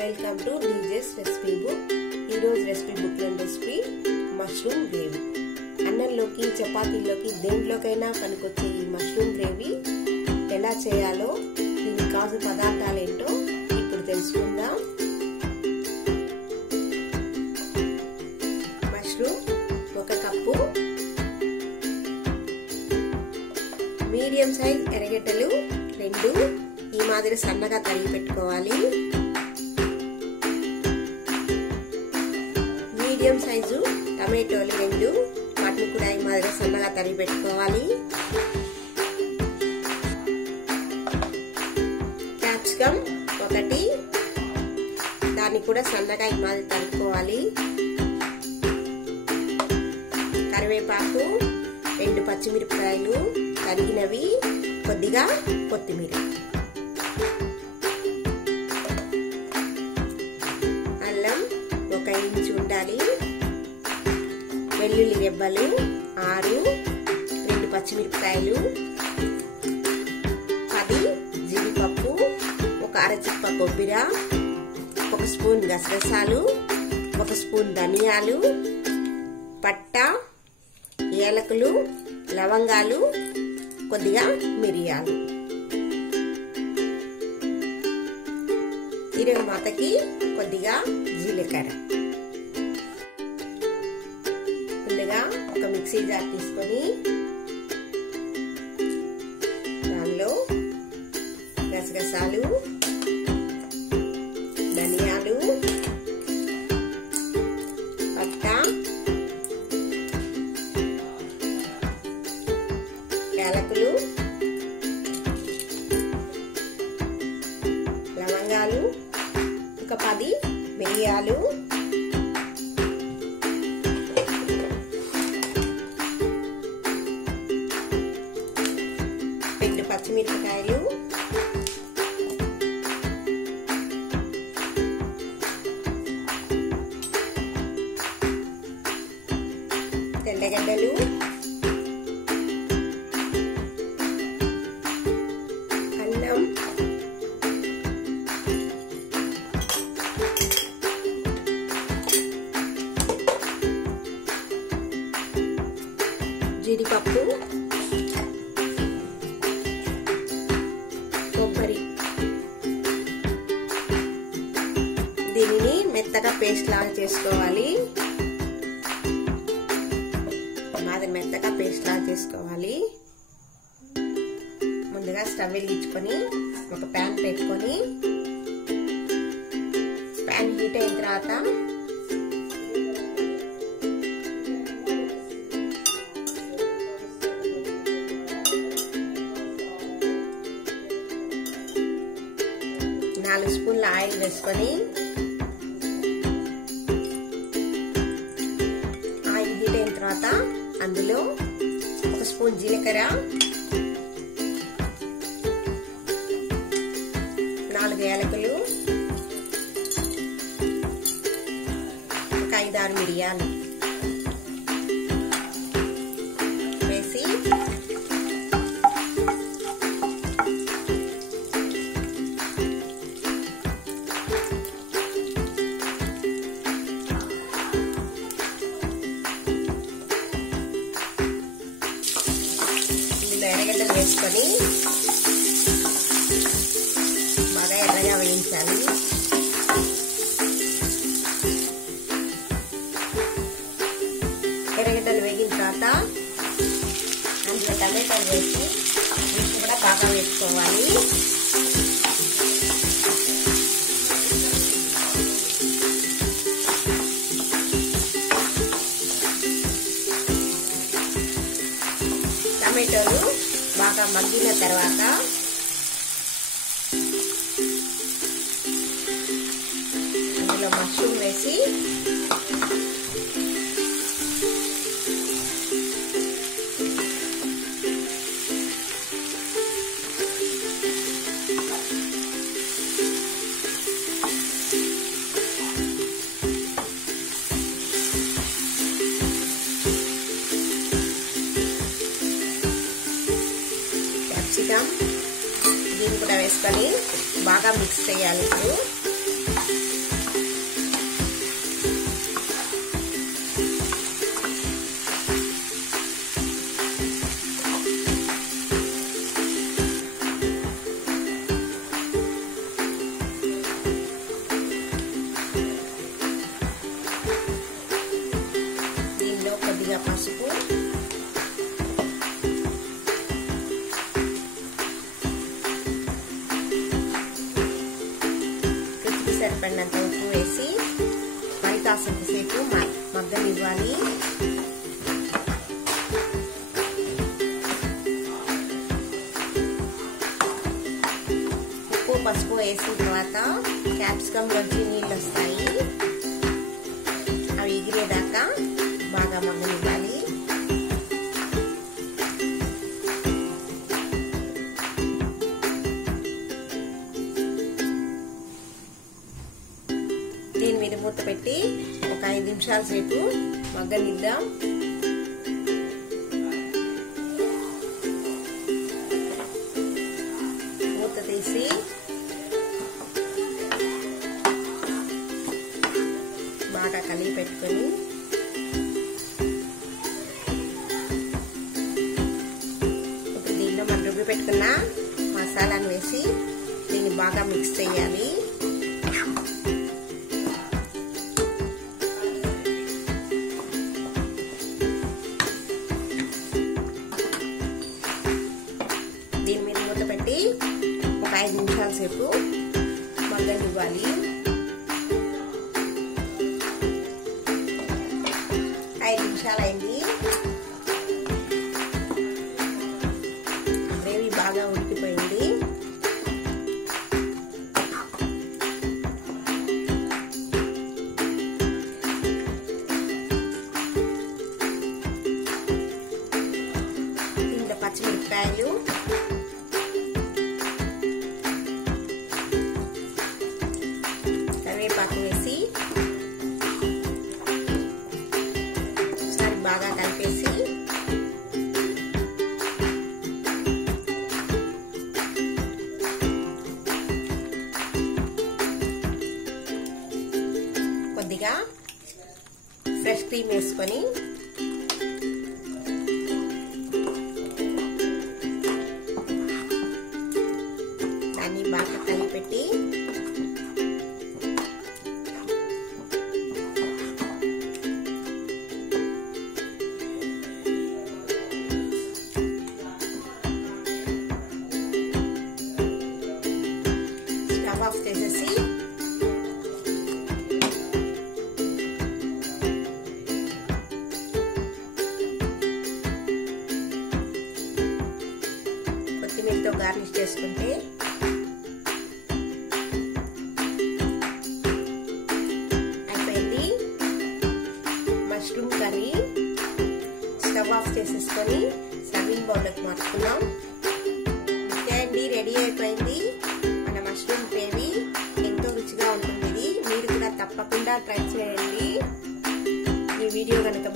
Welcome to DJs recipe book. ఈరోజు recipe book లో recipe mushroom gravy. అన్నంలోకి, చపాతీలోకి, దేంట్లోకైనా పనికొచ్చే ఈ మష్రూమ్ గ్రేవీ ఎలా చేయాలో, దీనికి కావాల్సిన పదార్థాలు ఏంటో ఇప్పుడు తెలుసుకుందాం. మష్రూమ్ 1 కప్పు, మీడియం సైజ్ ఎర్రగడ్డలు 2 ఈ మాదిరి సన్నగా తరిగి పెట్టుకోవాలి. మీడియం సైజు టమాటోలు 2 వాటిని కూడా ఈ మాదిరి సన్నగా తరిగి పెట్టుకోవాలి. క్యాప్సికమ్ 1, దాన్ని కూడా సన్నగా ఈ మాదిరి తరుక్కోవాలి. కరివేపాకు 2 పచ్చిమిరపకాయలు తరిగినవి, కొద్దిగా కొత్తిమీర, అల్లం 1 ఇంచు ఉండాలి, వెల్లుల్లి రెబ్బలు 6, 2 పచ్చిమిరపకాయలు, 10 జీడిపప్పు, 1 అరచిప్ప కొబ్బరి, 1 స్పూన్ గసగసాలు, 1 స్పూన్ ధనియాలు, పట్ట, ఏలకులు, లవంగాలు, కొద్దిగా మిరియాలు. తిరగమాతకి కొద్దిగా జీలకర్ర. ముందుగా ఒక మిక్సీ జార్ తీసుకొని దానిలో గసగసాలు, ధనియాలు, పట్ట, యాలకులు, లవంగాలు, ఒక 10 మిరియాలు, పచ్చిమిరపకాయలు, తెల్లగడ్డలు, అల్లం, జీడిపప్పు, కొబ్బరి. దీనిని మెత్తగా పేస్ట్ లాగా చేసుకోవాలి. మాది మెత్తగా పేస్ట్ లాగా చేసుకోవాలి. ముందుగా స్టవ్ వెలిగించుకొని ఒక ప్యాన్ పెట్టుకొని, ప్యాన్ హీట్ అయిన తర్వాత నాలుగు స్పూన్ల ఆయిల్ వేసుకొని, ఆయిల్ హీట్ అయిన తర్వాత అందులో 1 స్పూన్ జీలకర్ర, 4 యాలకులు, ఒక 5-6 మిరియాలు వేసి ఎర్రగడ్డలు వేసుకొని బాగా ఎర్రగా వేయించాలి. ఎర్రగడ్డలు వేగిన తర్వాత అందులో టమాటాలు వేసి వీటిని కూడా బాగా వేసుకోవాలి. టమాటోలు బాగా మగ్గిన తర్వాత అందులో మష్రూమ్ వేసి కూడా వేసుకొని బాగా మిక్స్ చేయాలి. ఇప్పుడు దీనిలో కొద్దిగా పసుపు, సరిపడినంత ఉప్పు వేసి మరి కాసేపు మగ్గనివ్వాలి. ఉప్పు పసుపు వేసిన తర్వాత క్యాప్సికమ్ లోంచి నీళ్ళు వస్తాయి. అవి ఎగిరేదాకా బాగా మగ్గనివ్వాలి. దీని మీద మూత పెట్టి ఒక 5 నిమిషాల సేపు మగ్గనిద్దాం. మూత తీసి బాగా కలిపి పెట్టుకొని ఇప్పుడు దీనిలో మనం రుబ్బి పెట్టుకున్న మసాలాను వేసి దీన్ని బాగా మిక్స్ చేయాలి. దీని మీద మూత పెట్టి ఒక 5 నిమిషాల సేపు మగ్గనివ్వాలి. 5 నిమిషాలు అయింది. గ్రేవీ బాగా ఉడికిపోయింది. దీంట్లో పచ్చిమిరపకాయలు, కరివేపాకు వేసి ఒకసారి బాగా కలిపేసి కొద్దిగా ఫ్రెష్ క్రీమ్ వేసుకొని దాన్ని బాగా కలిపెట్టి స్టవ్ ఆఫ్ చేసేసి కొత్తిమీరతో గార్నిష్ చేసుకుంటే అయిపోయింది మష్రూమ్ కర్రీ. స్టవ్ ఆఫ్ చేసేసుకొని సర్వింగ్ బౌల్లోకి మార్చుకున్నాం. అండి, రెడీ అయిపోయింది మన మష్రూమ్ గ్రేవీ. ఎంతో రుచిగా ఉంటుంది. మీరు కూడా తప్పకుండా ట్రై చేయండి. ఈ వీడియో కనుక